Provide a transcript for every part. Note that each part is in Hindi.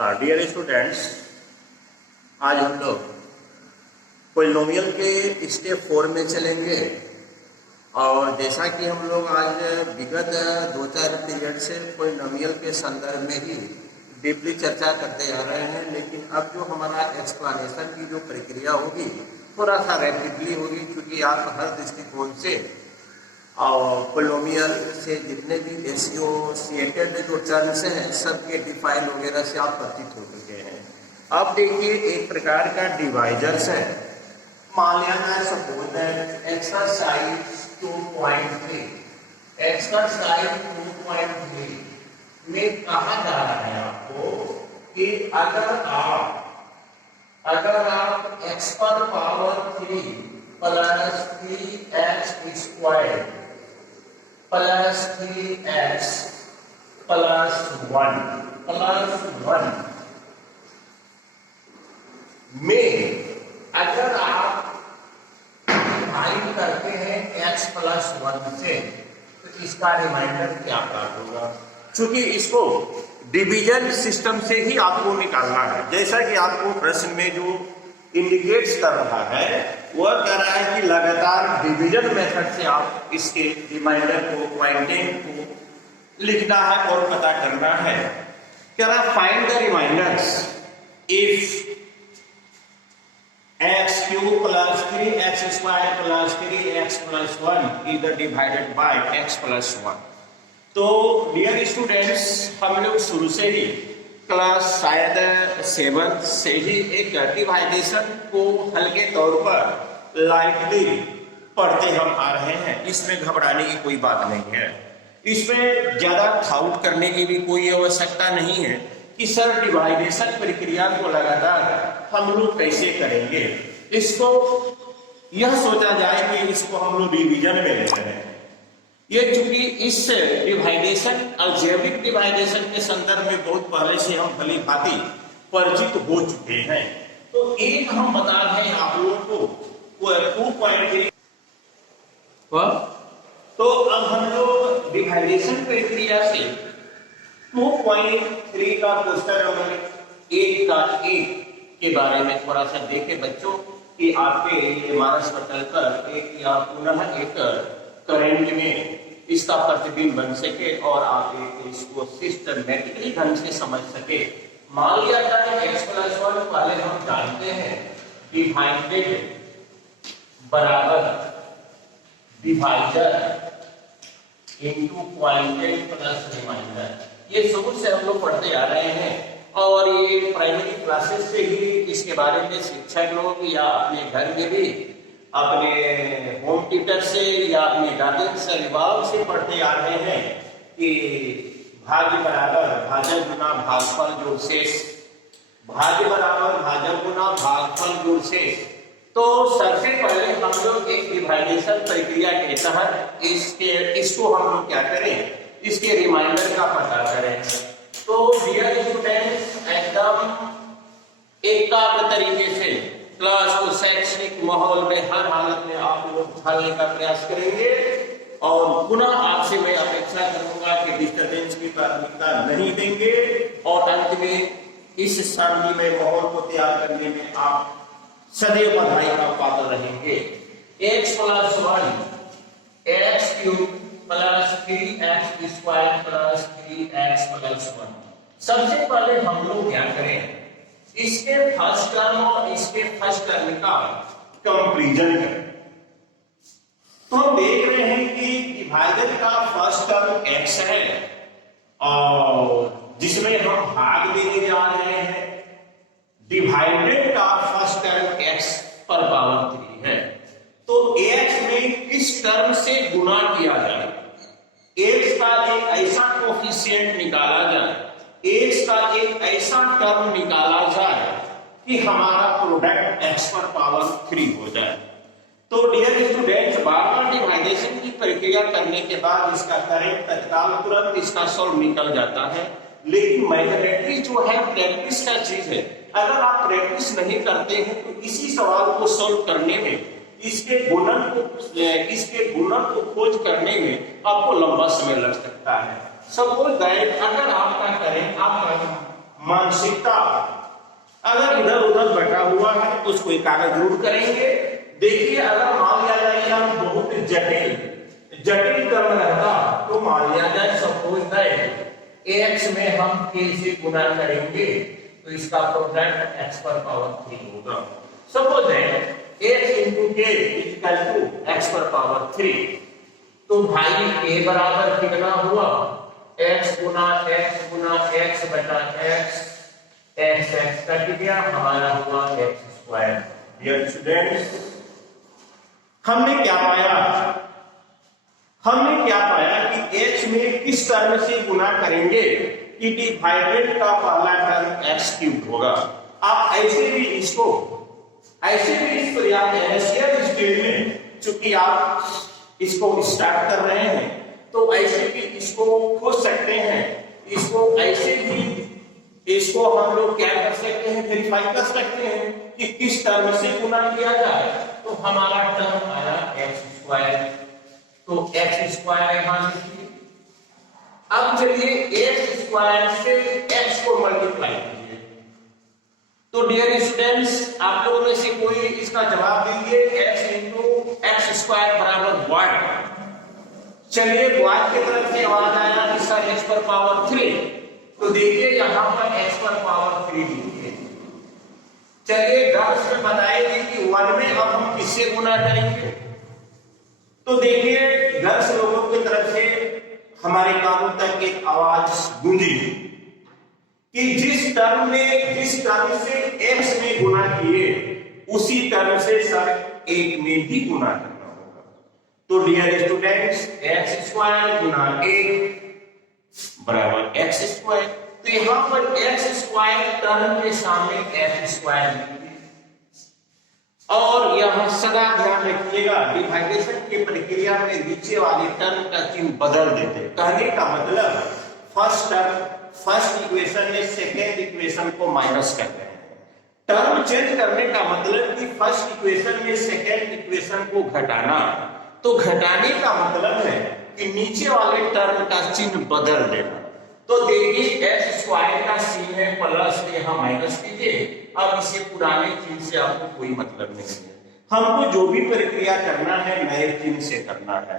डियर स्टूडेंट्स, आज हम लोग पोलिनोमियल के स्टेप 4 में चलेंगे। और जैसा कि हम लोग आज विगत 2-4 पीरियड से पोलिनोमियल के संदर्भ में ही डीपली चर्चा करते आ रहे हैं, लेकिन अब जो हमारा एक्सप्लेनेशन की जो प्रक्रिया होगी थोड़ा सा रैपिडली होगी, क्योंकि आप हर दृष्टिकोण से और पोलिनोमियल से जितने भी एसोसिएटेड जो टर्म्स हैं सबके डिफाइन वगैरह से आप परिचित हो चुके हैं। अब देखिए, एक प्रकार का डिवाइजर्स है। मान लिया जाए सपोज दैट एक्सरसाइज 2.3 में कहा जा रहा है आपको कि अगर आप x पर power 3 plus 3x square plus 3x plus 1 में अगर आप डिवाइड करते हैं x प्लस 1 से, तो इसका रिमाइंडर क्या प्राप्त होगा? क्योंकि इसको डिवीजन सिस्टम से ही आपको निकालना है। जैसा कि आपको प्रश्न में जो इंडिकेट्स कर रहा है वह कह रहा है कि लगातार डिवीजन मेथड से आप इसके रिमाइंडर को, क्वांटिटी को लिखना है और पता करना है। कह रहा है find the remainders if x cube plus 3x square plus 3x plus 1 is divided by x plus 1। तो डियर स्टूडेंट्स, हम लोग शुरू से ही क्लास शायद 7 से ही एक डिवाइडेशन को हल्के तौर पर लाइटली पढ़ते हम आ रहे हैं। इसमें घबराने की कोई बात नहीं है, इसमें ज्यादा थाउट करने की भी कोई आवश्यकता नहीं है कि सर डिवाइडेशन प्रक्रिया को लगातार हम लोग कैसे करेंगे। इसको यह सोचा जाए कि इसको हम लोग डिवीजन में ले रहे हैं। ये चूंकि इस डिवाइडेशन अलजेब्रिक डिवाइडेशन के संदर्भ में बहुत पहले से हम भली भांति परिचित हो चुके हैं, तो एक हम बता रहे हैं आप लोगों को 2.3। तो अब हम लोग डिवाइडेशन प्रक्रिया से 2.3 का क्वेश्चन नंबर 1 का 1 के बारे में थोड़ा सा देखें बच्चों, कि आपके मानस पटल पर एक या पुनः एक करंट में इसका प्रतिबिंब बन सके और आप इसको सिस्टमैटिकली ढंग से समझ सके। मान लिया जाए x प्लस 1 पहले हम जानते हैं डिवाइडेड बराबर divisor into quantity plus remainder. ये शुरू से हम लोग पढ़ते आ रहे हैं और ये प्राइमरी क्लासेस से ही इसके बारे में शिक्षक लोग या अपने घर में भी अपने होम ट्यूटर से या अपने गार्जियन से अभिभावक से पढ़ते आ रहे हैं कि भाज्य बराबर भाजक गुना भागफल जोड़ शेष, भाज्य बराबर भाजक गुना भागफल जोड़ शेष। तो सबसे पहले हम लोग एक डिवाइडेशन प्रक्रिया के तहत इसको हम लोग क्या करें, इसके रिमाइंडर का पता करें। तो डियर स्टूडेंट्स, एकदम एकाग्र तरीके से क्लास को शैक्षणिक माहौल में हर हालत में आप लोग ढालने का प्रयास करेंगे और पुनः आपसे मैं अपेक्षा करूंगा कि डिस्टर्बेंस की प्राथमिकता नहीं देंगे और अंत में इस शांतिमय माहौल को तैयार करने में आप सदैव बधाई का पात्र रहेंगे। x plus 1 x cube plus 3x square plus 3x plus 1। सबसे पहले हम लोग क्या करें, इसके फर्स्ट टर्म और इसके फर्स्ट टर्म का कंपैरिजन करें। तो हम देख रहे हैं कि डिवाइडेड का फर्स्ट टर्म x है और जिसमें हम भाग देने जा रहे हैं। डिवाइडेड का फर्स्ट टर्म x पर पावर 3 है, तो x में किस टर्म से गुना किया जाए, x का एक ऐसा कोफिशिएंट निकाला जाए, x का एक ऐसा टर्म निकाला जाए कि हमारा प्रोडक्ट x पर पावर 3 हो जाए। तो डियर स्टूडेंट्स, बार-बार डिवाइडेशन की प्रक्रिया करने के बाद इसका करंट तत्काल तुरंत इसका सॉल्व निकल जाता है, लेकिन मैथमेटिक्स जो है प्रैक्टिस का चीज है। अगर आप प्रैक्टिस नहीं करते हैं तो इसी सवाल को सॉल्व करने में, इसके गुणन को खोज करने में आपको लंबा समय लग सकता है। सपोज दैट अगर आपका करें, आपका मानसिकता अगर इधर उधर बटा हुआ है तो उसको एक कागज जरूर करेंगे। देखिए अगर मान लिया जाए कि हम बहुत जटिल क्रम रहता तो मान लिया जाए सपोज दैट x में हम k से गुना करेंगे तो इसका प्रोडक्ट x पर पावर 3 होगा। Suppose that x into k equal to x पर पावर 3, तो भाई k बराबर कितना हुआ, x गुना x बटा x कट गया, हमारा हुआ x स्क्वायर। डियर स्टूडेंट्स, हमने क्या पाया कि x में किस टर्म से गुना करेंगे कि डिवाइडेड का पहला टर्म x क्यूब होगा। आप ऐसे भी इसको या इनिशियल स्टेज में चूंकि आप इसको स्टार्ट कर रहे हैं तो ऐसे भी इसको खोज सकते हैं। इसको ऐसे भी इसको हम लोग क्या कर सकते हैं, वेरीफाई कर सकते हैं कि किस टर्म से गुना किया जाए। तो हमारा टर्म आया एक्स स्क्वायर, तो एक्स स्क्वायर यहां लिखिए। अब चलिए एक्स स्क्वायर से एक्स को मल्टीप्लाई कीजिए। तो डियर स्टूडेंट्स, आप लोगों में से कोई इसका जवाब दीजिए। एक्स इंटू एक्स स्क्वायर बराबर वाट। चलिए वाट की तरफ से आवाज आया कि सर एक्स पर पावर 3, तो देखिए यहां पर x पर पावर 3 लिखिए। चलिए गर्ल्स में बताएगी कि 1 में अब हम किससे गुना करेंगे। तो देखिए गर्ल्स लोगों की तरफ से हमारे कानों तक एक आवाज गूंजी कि जिस टर्म से x में गुना किए उसी टर्म से सर 1 में भी गुना करना होगा। तो डियर स्टूडेंट्स, x स्क्वायर गुना 1 बराबर एक्स स्क्वायर। तो यहां पर एक्स स्क्वायर टर्म के सामने एक्स स्क्वायर लिखिए और यहां सदा ध्यान रखिएगा डिवाइडेशन की प्रक्रिया में नीचे वाले टर्म का चिन्ह बदल देते। कहने का मतलब फर्स्ट इक्वेशन में सेकेंड इक्वेशन को माइनस करते हैं। टर्म चेंज करने का मतलब कि फर्स्ट इक्वेशन में सेकेंड इक्वेशन को घटाना। तो घटाने का मतलब है कि नीचे वाले टर्म का चिन्ह बदल देना। तो देखिए एक्स स्क्वायर का चिन्ह है प्लस, यहां माइनस कीजिए। अब इसे पुराने चिन्ह से आपको कोई मतलब नहीं है, हमको जो भी प्रक्रिया करना है नए चिन्ह से करना है।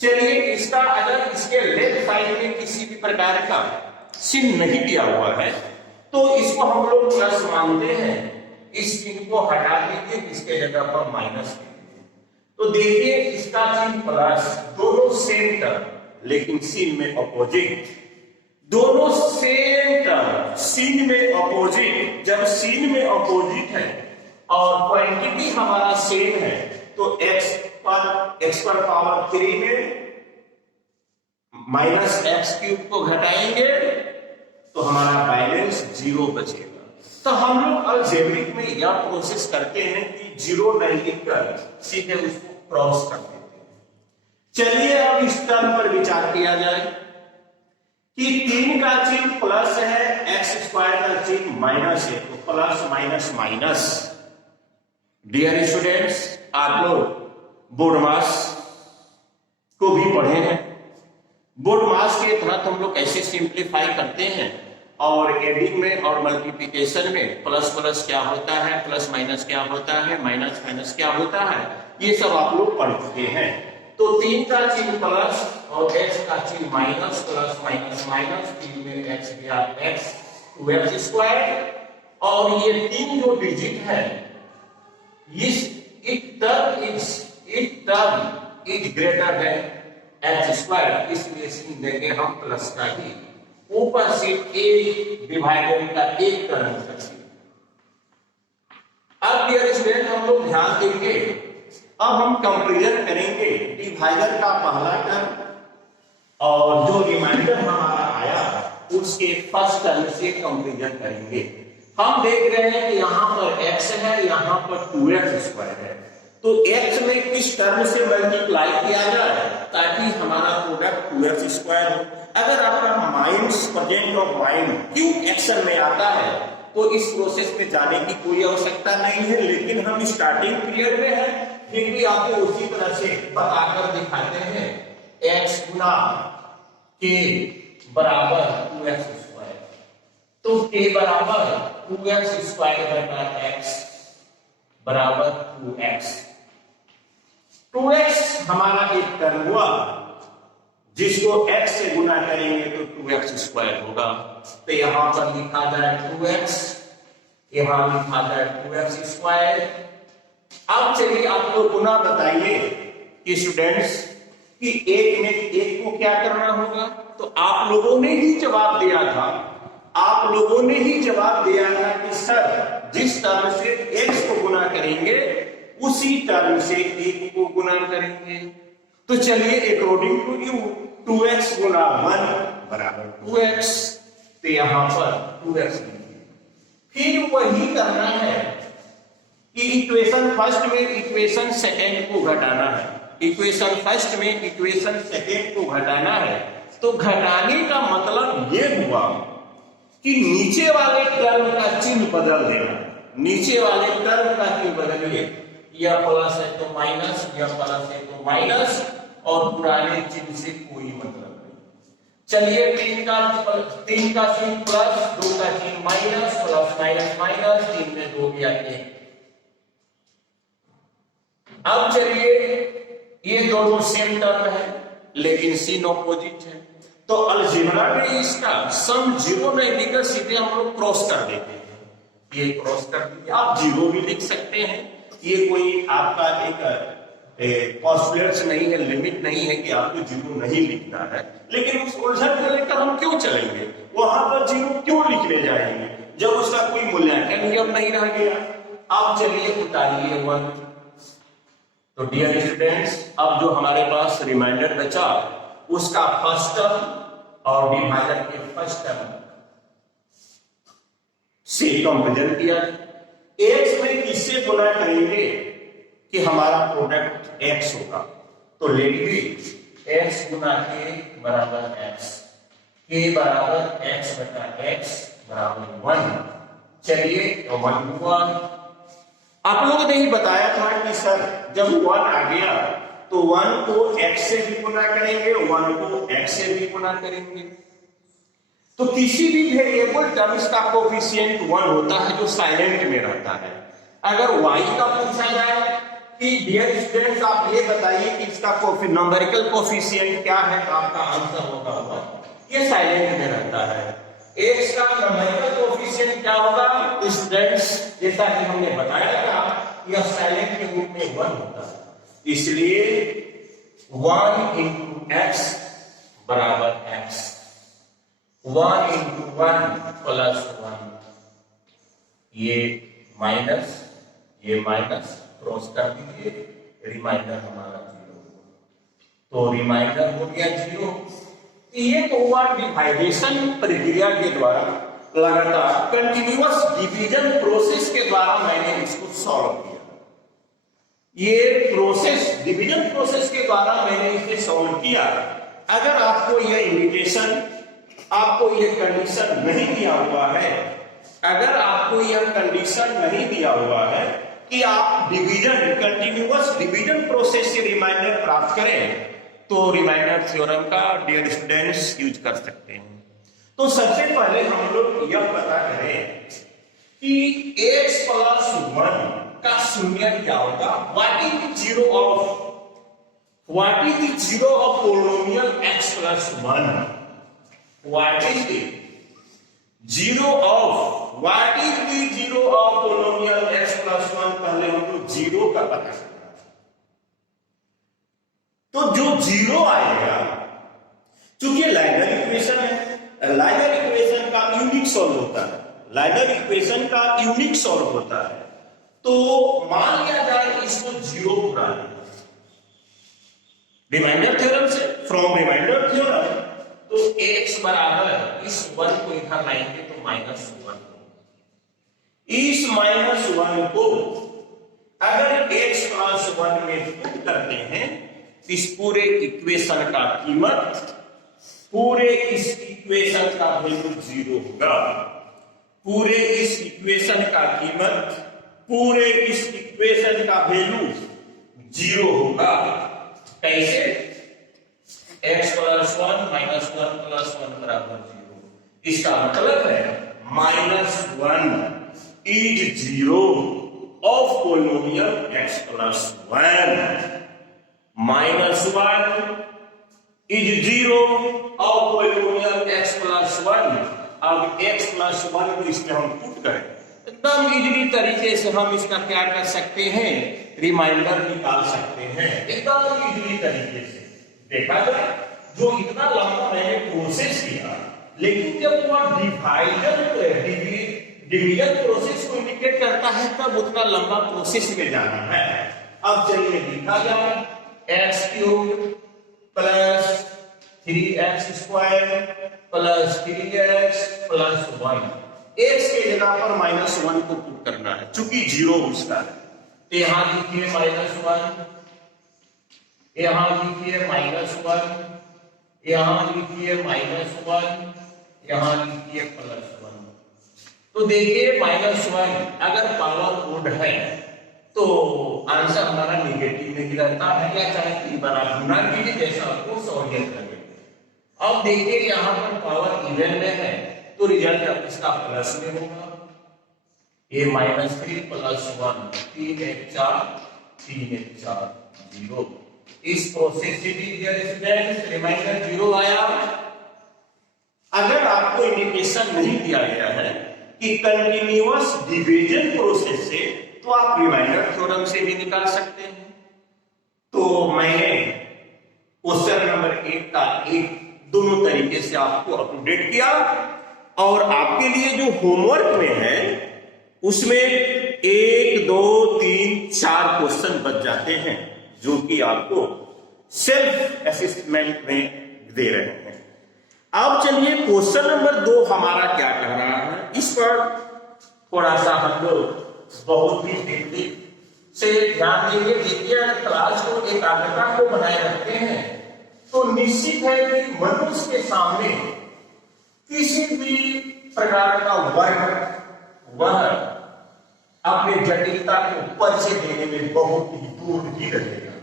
चलिए इसका अगर इसके लेफ्ट साइड में किसी भी प्रकार का चिन्ह नहीं दिया हुआ है तो इसको हम लोग प्लस मानते हैं। इस चिन्ह को हटा दीजिए, इसके जगह पर माइनस कीजिए। तो देखिए इसका चिन्ह प्लस, दोनों सेम टर्म लेकिन सीन में अपोजिट, दोनों सेम टर्म सीन में अपोजिट। जब सीन में अपोजिट है और क्वांटिटी हमारा सेम है तो x पर पावर 3 में माइनस एक्स क्यूब को घटाएंगे तो हमारा बैलेंस 0 बचेगा। तो हम लोग अलजेब्रिक में यह प्रोसेस करते हैं कि 0 नहीं लिखकर सीधे उसको क्रॉस कर देते हैं। चलिए अब इस टर्म पर विचार किया जाए कि 3 का चिन्ह प्लस है, एक्स स्क्वायर का चिन्ह माइनस है, तो plus minus minus. Dear students, आप लोग बोर्ड मास को भी पढ़े हैं। बोर्ड मास के तहत हम लोग कैसे सिंप्लीफाई करते हैं और एडिंग में और मल्टीप्लिकेशन में प्लस प्लस क्या होता है, प्लस माइनस क्या होता है, माइनस माइनस क्या होता है, ये सब आप लोग पढ़ चुके हैं। तो 3 का चिन्ह प्लस और x का चिन्ह माइनस, प्लस माइनस माइनस, 3 में x गया x 2x स्क्वायर। और ये 3 जो डिजिट है it term is greater than x square, इसलिए चिन्ह देंगे हम प्लस का ही। ऊपर से एक डिवाइडेड का एक टर्म रखिए। अब डियर स्टूडेंट हम लोग ध्यान देंगे, अब हम कंपेरिजन करेंगे डिवाइडर का पहला टर्म और जो रिमाइंडर हमारा आया उसके फर्स्ट टर्म से कंपेरिजन करेंगे। हम देख रहे हैं कि यहाँ पर x है, यहाँ पर 2x स्क्वायर है, तो x में किस टर्म से मल्टीप्लाई किया जाए ताकि हमारा प्रोडक्ट 2x स्क्वायर हो। अगर आपका माइंड प्रेजेंट ऑफ माइंड क्यों एक्शन में आता है तो इस प्रोसेस में जाने की कोई आवश्यकता नहीं है, लेकिन हम स्टार्टिंग पीरियड में हैं फिर भी आपको उसी तरह से बताकर दिखाते हैं। x गुना k बराबर 2x स्क्वायर। तो a बराबर 2x स्क्वायर बटा x बराबर 2x। 2x हमारा एक टर्म हुआ जिसको x से गुना करेंगे तो 2x स्क्वायर होगा। तो यहां पर लिखा जाए 2x, यहां लिखा जाए 2x स्क्वायर। अब चलिए आप लोग गुना बताइए कि स्टूडेंट्स कि एक में एक को क्या करना होगा। तो आप लोगों ने ही जवाब दिया था, आप लोगों ने ही जवाब दिया था कि सर जिस टर्म से x को गुना करेंगे उसी टर्म से एक को गुना करेंगे। तो चलिए अकॉर्डिंग टू यू 2x गुना 1 बराबर 2x। तो यहां पर 2x लिखिए। फिर वही करना है कि इक्वेशन फर्स्ट में इक्वेशन सेकेंड को घटाना है, इक्वेशन फर्स्ट में इक्वेशन सेकेंड को घटाना है। तो घटाने का मतलब ये हुआ कि नीचे वाले टर्म का चिन्ह बदल देना, नीचे वाले टर्म का चिन्ह बदलिए, यह प्लस है तो माइनस, यह प्लस है तो माइनस, और पुराने चिन्ह से कोई मतलब नहीं। चलिए 3 का चिन्ह प्लस, 2 का चिन्ह माइनस, प्लस माइनस माइनस, 3 में 2 गया 1। अब चलिए ये दोनों सेम टर्म है लेकिन सीन ऑपोजिट है। तो अलजेब्रा में इसका सम 0 नहीं लिखकर सीधे हम लोग क्रॉस कर देते हैं, ये क्रॉस कर दीजिए। आप 0 भी लिख सकते हैं, ये कोई आपका एक पॉस्टुलेट्स नहीं है, लिमिट नहीं है कि आपको 0 नहीं लिखना है। लेकिन उस उलझन को लेकर हम क्यों चलेंगे, वहां पर 0 क्यों लिखने जाएंगे जब उसका कोई मूल्यांकन ही अब नहीं रह गया। अब चलिए उतारिए 1। तो डियर स्टूडेंट्स अब जो हमारे पास रिमाइंडर बचा उसका फर्स्ट टर्म और डिवाइडर के फर्स्ट टर्म से कंपेरिजन किया। x में किससे गुना करेंगे कि हमारा प्रोडक्ट x होगा। तो लेट बी x गुना k बराबर x, k बराबर x बटा x बराबर 1। चलिए 1 हुआ। आप लोगों ने ही बताया था कि सर जब 1 आ गया तो 1 को x से भी गुना करेंगे, 1 को x से भी गुना करेंगे। तो किसी भी वेरिएबल टर्म्स का कोफिशिएंट 1 होता है जो साइलेंट में रहता है। अगर y का पूछा जाए कि डियर स्टूडेंट्स आप ये बताइए कि इसका नंबरिकल कोफिशिएंट क्या है, तो आपका आंसर होगा 1, ये साइलेंट में रहता है। x का नंबरिकल कोफिशिएंट क्या होगा स्टूडेंट्स, जैसा कि हमने बताया था यह साइलेंट के रूप में 1 होता है, इसलिए 1 into x बराबर x, 1 into 1 प्लस 1, ये माइनस क्रॉस कर दीजिए, रिमाइंडर हमारा 0। तो रिमाइंडर हो गया 0। ये तो हुआ डिवाइडेशन प्रक्रिया के द्वारा, लगातार कंटिन्यूअस डिवीजन प्रोसेस के द्वारा मैंने इसको सॉल्व किया। ये प्रोसेस डिवीजन प्रोसेस के द्वारा मैंने इसे सॉल्व किया। अगर आपको यह इंडिकेशन, आपको यह कंडीशन नहीं दिया हुआ है, अगर आपको यह कंडीशन नहीं दिया हुआ है कि आप डिवीजन कंटिन्यूअस डिवीजन प्रोसेस से रिमाइंडर प्राप्त करें, तो रिमाइंडर थ्योरम का डियर स्टूडेंट्स यूज कर सकते हैं। तो सबसे पहले हम लोग यह पता करें कि x प्लस 1 का शून्य क्या होगा। What is the zero of polynomial x plus 1। What is the zero of polynomial x plus 1। पहले हम लोग जीरो का पता करना। तो जो 0 आएगा, चूंकि लाइनर इक्वेशन है, लाइनर इक्वेशन का यूनिक सॉल्व होता है, लाइनर इक्वेशन का यूनिक सॉल्व होता है। तो मान लिया जाए इसको 0 बुला लें रिमाइंडर थ्योरम से, फ्रॉम रिमाइंडर थ्योरम। तो x बराबर इस 1 को इधर लाएंगे तो -1, इस -1 को अगर x प्लस 1 में पुट करते हैं, इस पूरे इक्वेशन का कीमत, पूरे इस इक्वेशन का वैल्यू 0 होगा। पूरे इस इक्वेशन का कीमत, पूरे इस इक्वेशन का वैल्यू 0 होगा। कैसे? x प्लस 1 -1 प्लस 1 बराबर 0। इसका मतलब है -1 is 0 of polynomial x plus 1. -1 is 0 of polynomial x plus 1. अब x plus 1 को इसमें हम पुट करें, एकदम इजीली तरीके से हम इसका क्या कर सकते हैं, रिमाइंडर निकाल सकते हैं, एकदम इजीली तरीके से। देखा जाए जो इतना लंबा मैंने प्रोसेस किया, लेकिन जब वह डिवीजन प्रोसेस को इंडिकेट करता है तब उतना लंबा प्रोसेस में जाना है। अब चलिए लिखा जाए x³ plus 3x² plus 3x plus 1। x के जगह पर -1 को पुट करना है, चूंकि 0 उसका है। तो यहां लिखिए -1, यहां लिखिए -1, यहां लिखिए -1, यहां लिखिए +1। तो देखिए -1 अगर पावर ओड है तो आंसर हमारा नेगेटिव में ही रहता है, या चाहे 3 बार गुना कीजिए जैसा आपको सहूलियत लगे। अब देखिए यहां पर पावर इवन में है तो रिजल्ट अब इसका प्लस में होगा। ये -3 + 1 3 1 4 3 1 4 0। इस प्रोसेस से भी रिमाइंडर 0 आया। अगर आपको इंडिकेशन नहीं दिया गया है कि कंटिन्यूअस डिवीजन प्रोसेस से, तो आप रिमाइंडर थ्योरम से भी निकाल सकते हैं। तो मैंने क्वेश्चन नंबर 1 का दोनों तरीके से आपको अपडेट किया, और आपके लिए जो होमवर्क में है उसमें 1 2 3 4 क्वेश्चन बच जाते हैं, जो कि आपको सेल्फ असेसमेंट में दे रहे हैं। अब चलिए क्वेश्चन नंबर 2 हमारा क्या कह रहा है, इस पर थोड़ा सा हम लोग बहुत ही टेक्निक से ध्यान देंगे। देखिए अगर क्लास को एकाग्रता को बनाए रखते हैं तो निश्चित है कि मनुष्य के सामने किसी भी प्रकार का वर्ग वह अपने जटिलता को परिचय देने में बहुत ही दूर ही रहेगा।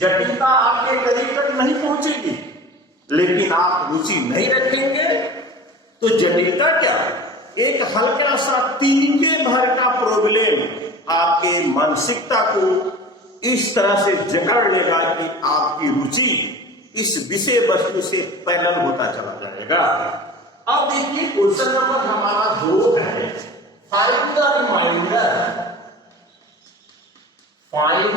जटिलता आपके करीब तक नहीं पहुंचेगी, लेकिन आप रुचि नहीं रखेंगे तो जटिलता क्या, एक हल्का सा 3 के भर का प्रॉब्लम आपके मानसिकता को इस तरह से जकड़ लेगा कि आपकी रुचि इस विषय वस्तु से पैरेलल होता चला जाएगा। अब देखिए क्वेश्चन नंबर हमारा 2 है, find the remainder, find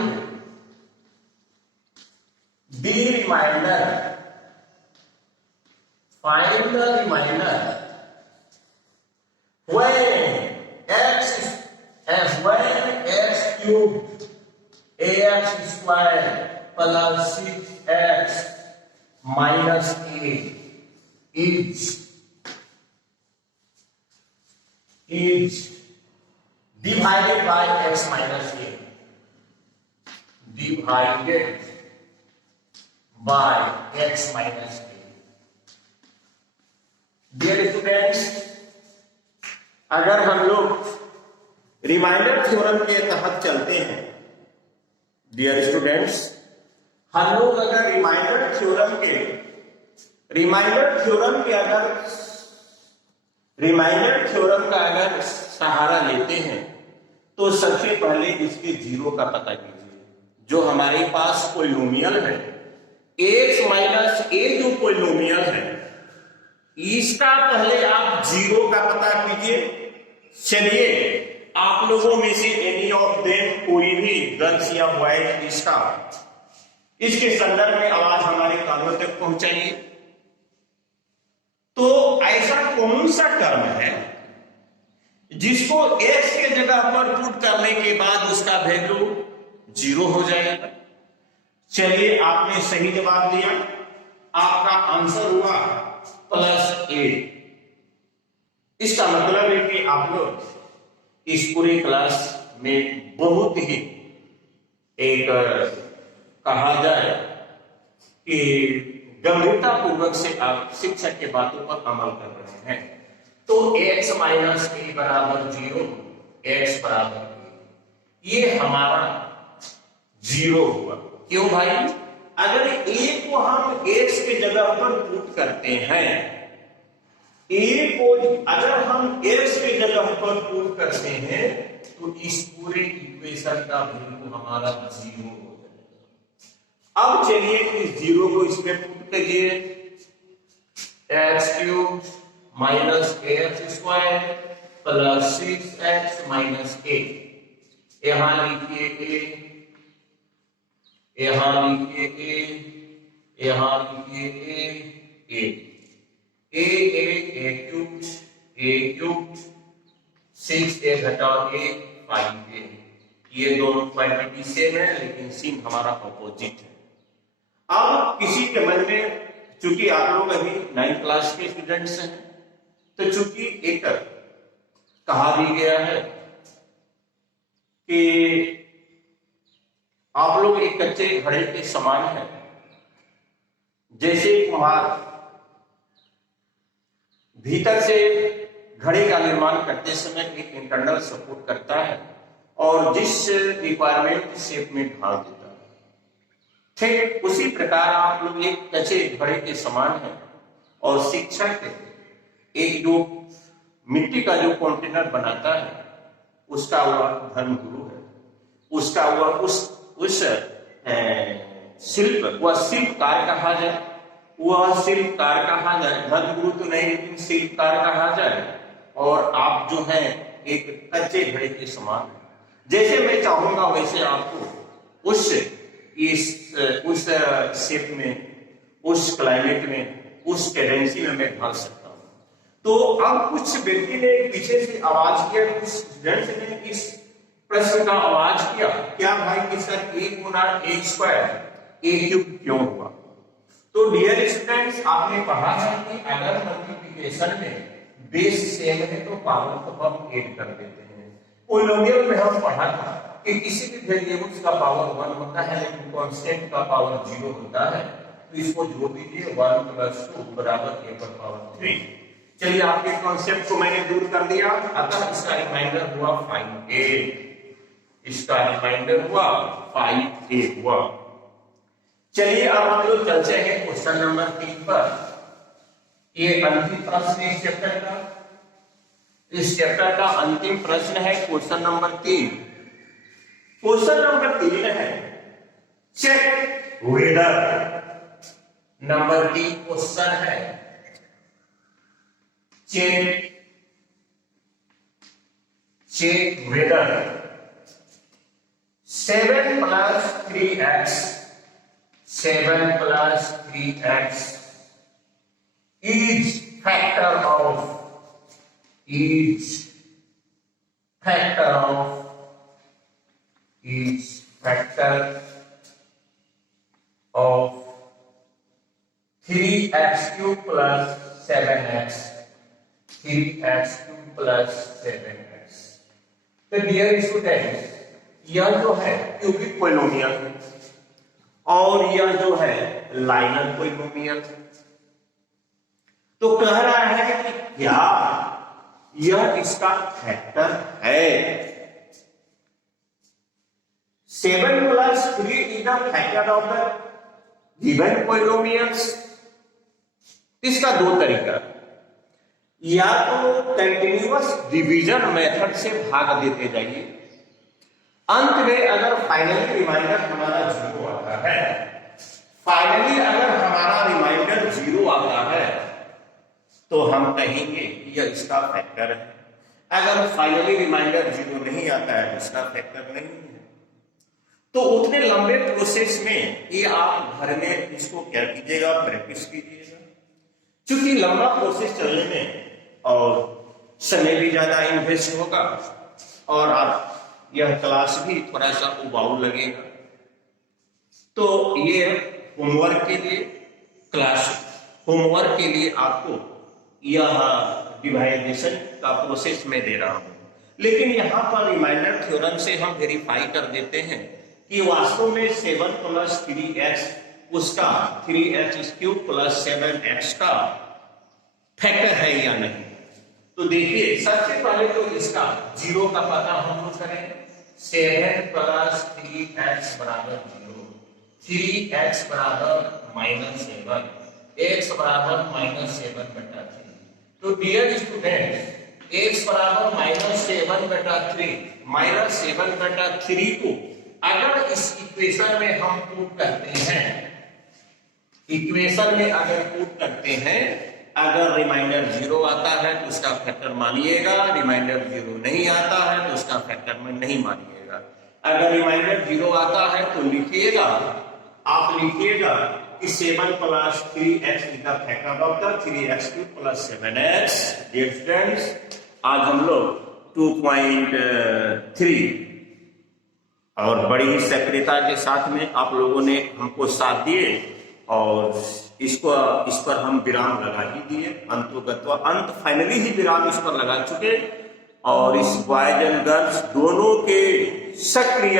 the remainder, find the remainder when x³ ax² plus 6x minus 8 is divided by x minus 8, divided by x minus 8। Dear students, अगर हम लोग रिमाइंडर थ्योरम के तहत चलते हैं, डियर स्टूडेंट्स, हम लोग अगर रिमाइंडर थ्योरम के अगर सहारा लेते हैं तो सबसे पहले इसके 0 का पता कीजिए। जो हमारे पास पॉलिनोमियल है x माइनस a, जो पॉलिनोमियल है इसका पहले आप 0 का पता कीजिए। चलिए आप लोगों में से एनी ऑफ देम, कोई भी गर्ल्स या बॉयज इसके संदर्भ में आवाज हमारे कानों तक पहुंचाइए। तो ऐसा कौन सा टर्म है जिसको x के जगह पर पुट करने के बाद उसका वैल्यू 0 हो जाएगा? चलिए आपने सही जवाब दिया, आपका आंसर हुआ +8। इसका मतलब है कि आप लोग इस पूरे क्लास में बहुत ही एक कहा जाए कि गंभीरता पूर्वक से आप शिक्षक के बातों पर अमल कर रहे हैं। तो x माइनस a बराबर 0, x बराबर a, ये हमारा 0 हुआ। क्यों भाई? अगर a को हम x के जगह पर पुट करते हैं ए को अगर हम एक्स की जगह पर पुट करते हैं तो इस पूरे इक्वेशन का वैल्यू हमारा 0 हो जाएगा। अब चलिए इस 0 को इसमें पुट करिए, x cube minus x square plus 6x minus a, यहां लिखिए ए, यहां लिखिए ए, यहां लिखिए ए क्यूब 6a घटा a 5a, ये दोनों क्वांटिटी सेम है लेकिन सीन हमारा ऑपोजिट है। अब किसी के मन में, चूंकि आप लोग अभी 9th क्लास के स्टूडेंट्स हैं, तो चूंकि एक कहा भी गया है कि आप लोग एक कच्चे घड़े के समान हैं। जैसे कुम्हार भीतर से घड़े का निर्माण करते समय एक इंटरनल सपोर्ट करता है और जिस रिक्वायरमेंट शेप में ढाल देता है, ठीक उसी प्रकार आप लोग एक कच्चे घड़े के समान हैं और शिक्षक एक जो मिट्टी का जो कंटेनर बनाता है उसका वह धर्म गुरु है, उसका वह उस शिल्प, वह शिल्पकार कहा जाए, वह शिल्पकार कहा जाए, धर्म गुरु तो नहीं लेकिन शिल्पकार कहा जाए। और आप जो है एक कच्चे घड़े के समान है। जैसे मैं चाहूंगा वैसे आपको उस शेप में, उस क्लाइमेट में, उस टेंडेंसी में मैं ढाल सकता हूं। तो अब कुछ व्यक्ति ने पीछे से आवाज किया, कुछ स्टूडेंट्स ने इस प्रश्न का आवाज किया, क्या भाई कि sir a Guna a square a cube क्यों हुआ? तो डियर स्टूडेंट्स, आपने पढ़ा है कि अगर मल्टीप्लिकेशन में बेस सेम है तो पावर को हम ऐड कर देते हैं। पॉलिनोमियल में हम पढ़ा था कि किसी भी वेरिएबल्स का पावर 1 होता है लेकिन कांस्टेंट का पावर 0 होता है, तो इसको जोड़ दीजिए 1 + 2 बराबर a पर पावर 3। चलिए आपके कॉन्सेप्ट को मैंने दूर कर दिया, अतः इसका रिमाइंडर हुआ 5a, इसका रिमाइंडर हुआ 5a हुआ। चलिए अब हम लोग चलते हैं क्वेश्चन नंबर 3 पर। ये अंतिम प्रश्न इस चैप्टर का, इस चैप्टर का अंतिम प्रश्न है क्वेश्चन नंबर 3। क्वेश्चन नंबर 3 है चेक वेदर। नंबर 3 क्वेश्चन है check whether 7 + 3x 7 + 3x is factor of of 3x³ + 7x 3x³ + 7x। तो डियर स्टूडेंट्स, यह जो है क्यूबिक पॉलिनोमियल है और यह जो है लाइनर पॉलिनोमियल है। तो कह रहा है कि क्या यह इसका फैक्टर है? 7 + 3 is the factor of the given polynomials। इसका दो तरीका, या तो कंटिन्यूअस डिवीजन मेथड से भाग देते जाइए, अंत में अगर फाइनली रिमाइंडर हमारा 0 आता है, फाइनली अगर हमारा रिमाइंडर 0 आता है तो हम कहेंगे कि यह इसका फैक्टर है। अगर फाइनली रिमाइंडर 0 नहीं आता है तो इसका फैक्टर नहीं है। तो उतने लंबे प्रोसेस में ये आप घर में इसको क्या कीजिएगा, प्रैक्टिस कीजिएगा। क्योंकि लंबा प्रोसेस चलने में और समय भी ज्यादा इन्वेस्ट होगा और आप यह क्लास भी थोड़ा सा उबाऊ लगेगा। तो ये होमवर्क के लिए, क्लास होमवर्क के लिए आपको यह डिवाइडेशन का प्रोसेस में दे रहा हूं। लेकिन यहां पर रिमाइंडर थ्योरम से हम वेरीफाई कर देते हैं कि वास्तव में 7 + 3x उसका 3x³ + 7x का फैक्टर है या नहीं। तो देखिए, सबसे पहले तो इसका 0 का पता हम लोग करें। 7 + 3x = 0, 3x = -7, x = -7/3। तो डियर स्टूडेंट x बराबर -7/3 को अगर इस इक्वेशन में हम पुट करते हैं, इक्वेशन में अगर पुट करते हैं, अगर रिमाइंडर 0 आता है तो उसका फैक्टर मानिएगा, रिमाइंडर 0 नहीं आता है तो उसका फैक्टर में नहीं मानिएगा। अगर रिमाइंडर 0 आता है तो लिखिएगा, आप लिखिएगा कि 7 + 3x is the factor of the 3x³ + 7x। Dear students, आज हम लोग 2.3 और बड़ी ही सक्रियता के साथ में आप लोगों ने हमको साथ दिए और इस पर हम विराम लगा ही दिए। अंत फाइनली ही विराम इस पर लगा चुके और इस बॉयज एंड गर्ल्स दोनों के सक्रिय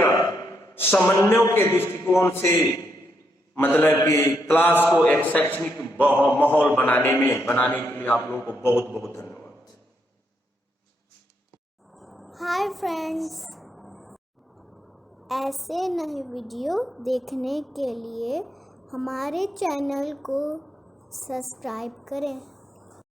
समन्वय के दृष्टिकोण से मतलब कि क्लास को एक शैक्षणिक माहौल बनाने के लिए आप लोगों को बहुत बहुत धन्यवाद। हाय फ्रेंड्स, ऐसे नए वीडियो देखने के लिए हमारे चैनल को सब्सक्राइब करें।